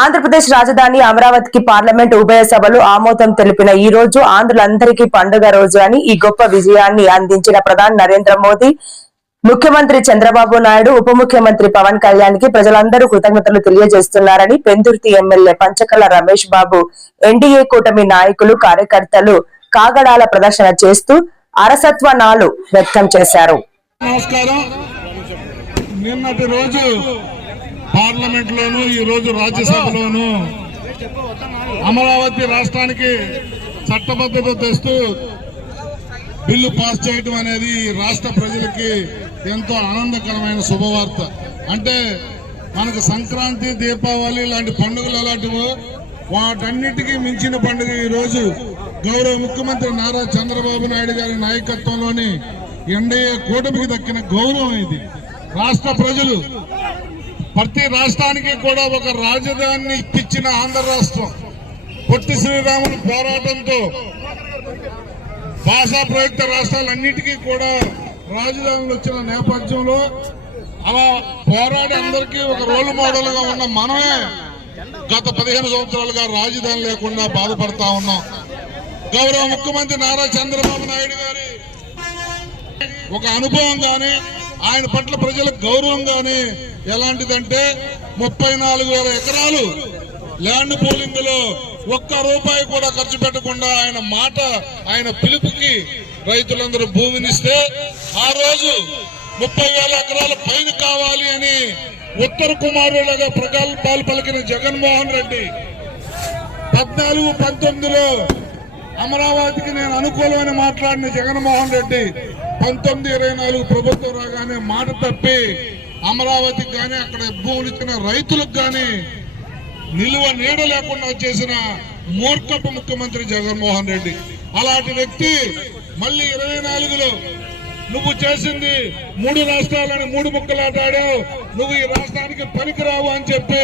ఆంధ్రప్రదేశ్ రాజధాని అమరావతికి పార్లమెంట్ ఉభయ సభలు ఆమోదం తెలిపిన ఈ రోజు ఆంధ్రులందరికీ పండుగ రోజు అని ఈ గొప్ప విజయాన్ని అందించిన ప్రధాని నరేంద్ర మోదీ, ముఖ్యమంత్రి చంద్రబాబు నాయుడు, ఉప ముఖ్యమంత్రి పవన్ కళ్యాణ్ కి ప్రజలందరూ కృతజ్ఞతలు తెలియజేస్తున్నారని పెందుర్తి ఎమ్మెల్యే పంచకల రమేష్ బాబు, ఎన్డీఏ కూటమి నాయకులు, కార్యకర్తలు కాగడాల ప్రదర్శన చేస్తూ అరసత్వనాలు వ్యక్తం చేశారు. పార్లమెంట్ లోను ఈ రోజు రాజ్యసభలోను అమరావతి రాష్ట్రానికి చట్టబద్ధత తెస్తూ బిల్లు పాస్ చేయడం అనేది రాష్ట్ర ప్రజలకి ఎంతో ఆనందకరమైన శుభవార్త. అంటే మనకు సంక్రాంతి, దీపావళి లాంటి పండుగలు అలాంటివో వాటన్నిటికీ మించిన పండుగ ఈ రోజు గౌరవ ముఖ్యమంత్రి నారా చంద్రబాబు నాయుడు గారి నాయకత్వంలోని ఎన్డీఏ కూటమికి దక్కిన గౌరవం ఇది. రాష్ట్ర ప్రజలు ప్రతి రాష్ట్రానికి కూడా ఒక రాజధానిని ఇప్పించిన ఆంధ్ర రాష్ట్రం పొట్టి శ్రీరాములు పోరాటంతో భాషా ప్రయుక్త రాష్ట్రాలన్నిటికీ కూడా రాజధానులు వచ్చిన నేపథ్యంలో అలా పోరాడి అందరికీ ఒక రోల్ మోడల్ గా ఉన్న మనమే గత 15 సంవత్సరాలుగా రాజధాని లేకుండా బాధపడతా ఉన్నాం. గౌరవ ముఖ్యమంత్రి నారా చంద్రబాబు నాయుడు గారి ఒక అనుభవం గాని, ఆయన పట్ల ప్రజల గౌరవం గాని ఎలాంటిదంటే 34,000 ఎకరాలు ల్యాండ్ పోలింగ్ లో ఒక్క రూపాయి కూడా ఖర్చు పెట్టకుండా ఆయన పిలుపుకి రైతులందరూ భూమినిస్తే ఆ రోజు 30,000 ఎకరాల పైన కావాలి అని ఉత్తర కుమారులుగా ప్రగల్భాలు పలికిన జగన్మోహన్ రెడ్డి 14-19లో అమరావతికి నేను అనుకూలమని మాట్లాడిన జగన్మోహన్ రెడ్డి 1924 ప్రభుత్వం రాగానే మాట తప్పి అమరావతికి గాని, అక్కడ భూములు ఇచ్చిన రైతులకు గాని నిలువ నీడ లేకుండా చేసిన మూర్ఖపు ముఖ్యమంత్రి జగన్మోహన్ రెడ్డి. అలాంటి వ్యక్తి మళ్ళీ 24లో నువ్వు చేసింది 3 రాష్ట్రాలను 3 ముక్కలాటాడావు, నువ్వు ఈ రాష్ట్రానికి పనికిరావు అని చెప్పి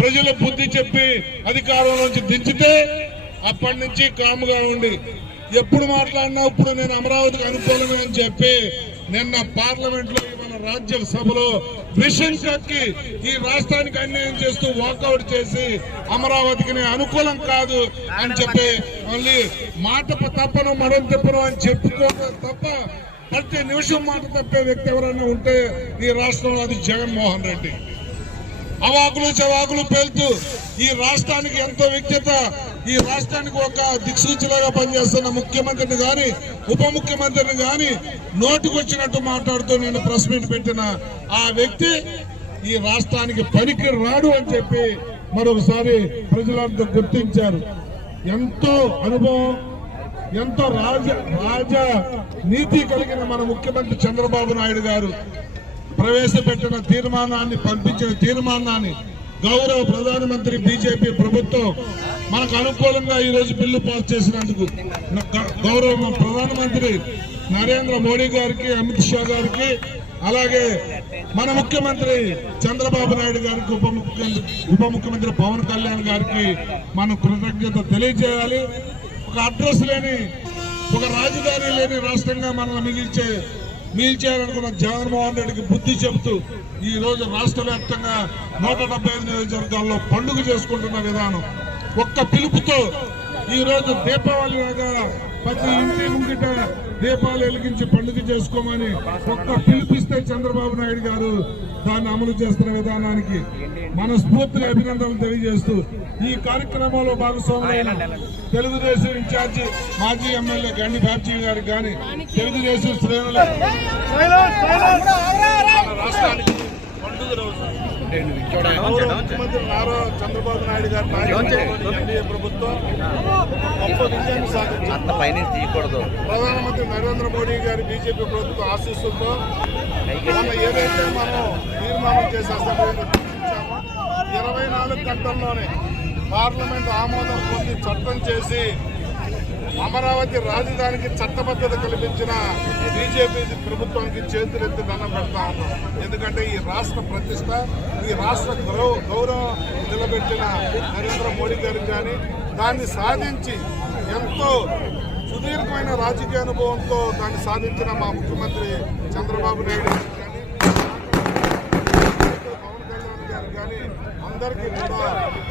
ప్రజల బుద్ధి చెప్పి అధికారంలోంచి దించితే అప్పటి నుంచి కాముగా ఉండి ఎప్పుడు మాట్లాడినా ఇప్పుడు నేను అమరావతికి అనుకూలమే అని చెప్పి నిన్న పార్లమెంట్ లో ఇవాళ రాజ్యసభలో విషయం కక్కి ఈ రాష్ట్రానికి అన్యాయం చేస్తూ వాకౌట్ చేసి అమరావతికి అనుకూలం కాదు అని చెప్పి మళ్ళీ మాట తప్పను మడం తిప్పను అని చెప్పుకోవడం తప్ప ప్రతి నిమిషం మాట తప్పే వ్యక్తి ఎవరైనా ఉంటే ఈ రాష్ట్రంలో అది జగన్మోహన్ రెడ్డి. అవాకులు చవాకులు పేలుతూ ఈ రాష్ట్రానికి ఎంతో విజ్ఞత, ఈ రాష్ట్రానికి ఒక దిక్సూచిలాగా పనిచేస్తున్న ముఖ్యమంత్రిని గాని, ఉప ముఖ్యమంత్రిని గాని నోటుకొచ్చినట్టు మాట్లాడుతూ నేను ప్రెస్ మీట్ పెట్టిన ఆ వ్యక్తి ఈ రాష్ట్రానికి పనికి రాడు అని చెప్పి మరొకసారి ప్రజలంతా గుర్తించారు. ఎంతో అనుభవం, ఎంతో రాజ నీతి కలిగిన మన ముఖ్యమంత్రి చంద్రబాబు నాయుడు గారు ప్రవేశపెట్టిన తీర్మానాన్ని, పంపించిన తీర్మానాన్ని గౌరవ ప్రధానమంత్రి బీజేపీ ప్రభుత్వం మనకు అనుకూలంగా ఈ రోజు బిల్లు పాస్ చేసినందుకు గౌరవ ప్రధానమంత్రి నరేంద్ర మోడీ గారికి, అమిత్ షా గారికి, అలాగే మన ముఖ్యమంత్రి చంద్రబాబు నాయుడు గారికి, ఉప ముఖ్యమంత్రి పవన్ కళ్యాణ్ గారికి మనం కృతజ్ఞత తెలియజేయాలి. ఒక అడ్రస్ లేని, ఒక రాజధాని లేని రాష్ట్రంగా మనం మిగిల్చేయాలనుకున్న జగన్మోహన్ రెడ్డికి బుద్ధి చెబుతూ ఈ రోజు రాష్ట్ర వ్యాప్తంగా 175 నియోజకవర్గాల్లో పండుగ చేసుకుంటున్న విధానం, ఒక్క పిలుపుతో ఈ రోజు దీపావళి లాగా ప్రతి ఇంటి ముంగిట దీపాలు వెలిగించి పండుగ చేసుకోమని ఒక్క పిలుపిస్తే చంద్రబాబు నాయుడు గారు దాన్ని అమలు చేస్తున్న విధానానికి మనస్ఫూర్తిగా అభినందనలు తెలియజేస్తూ ఈ కార్యక్రమంలో భాగస్వాములైన తెలుగుదేశం ఇన్ఛార్జి మాజీ ఎమ్మెల్యే గండి బాబ్జీ గారికి కానీ, తెలుగుదేశం శ్రేణుల రాష్ట్రానికి పండుగ రోజు ముఖ్యమంత్రి నారా చంద్రబాబు నాయుడు గారి నాయకత్వంలోని ఎన్డీఏ ప్రభుత్వం గొప్ప విజయాన్ని సాధించింది. ప్రధానమంత్రి నరేంద్ర మోడీ గారి బీజేపీ ప్రభుత్వ ఆశీస్సులతో మనం ఏదైతే మనం తీర్మానం చేసి అసెంబ్లీలో చర్చించామో 24 గంటల్లోనే పార్లమెంట్ ఆమోదం పొంది చట్టం చేసి అమరావతి రాజధానికి చట్టబద్ధత కల్పించిన బీజేపీ ప్రభుత్వానికి చేతులెత్తి దండం పెడతా ఉన్నాం. ఎందుకంటే ఈ రాష్ట్ర ప్రతిష్ట, ఈ రాష్ట్ర గౌరవం నిలబెట్టిన నరేంద్ర మోడీ గారికి కానీ, దాన్ని సాధించి ఎంతో సుదీర్ఘమైన రాజకీయ అనుభవంతో దాన్ని సాధించిన మా ముఖ్యమంత్రి చంద్రబాబు నాయుడు గారికి కానీ, పవన్ కళ్యాణ్ గారికి కానీ అందరికీ కూడా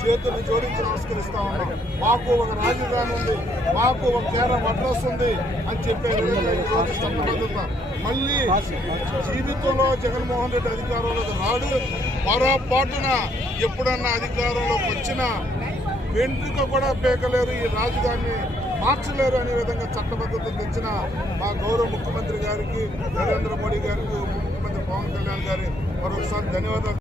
చేతులు జోడించి నమస్కరిస్తా ఉన్నాం. మాకు ఒక రాజధాని ఉంది, మాకు ఒక కేరళ అడ్రస్ ఉంది అని చెప్పే విధంగా ఈరోజు చట్టబద్ధత. మళ్ళీ జీవితంలో జగన్మోహన్ రెడ్డి అధికారంలోకి రాడు. పొరపాటున ఎప్పుడన్నా అధికారంలోకి వచ్చినా వెంట్రుక కూడా పేకలేరు, ఈ రాజధానిని మార్చలేరు అనే విధంగా చట్టబద్ధత తెచ్చిన మా గౌరవ ముఖ్యమంత్రి గారికి, నరేంద్ర మోడీ గారికి, ఉప ముఖ్యమంత్రి పవన్ కళ్యాణ్ గారికి మరొకసారి ధన్యవాదాలు.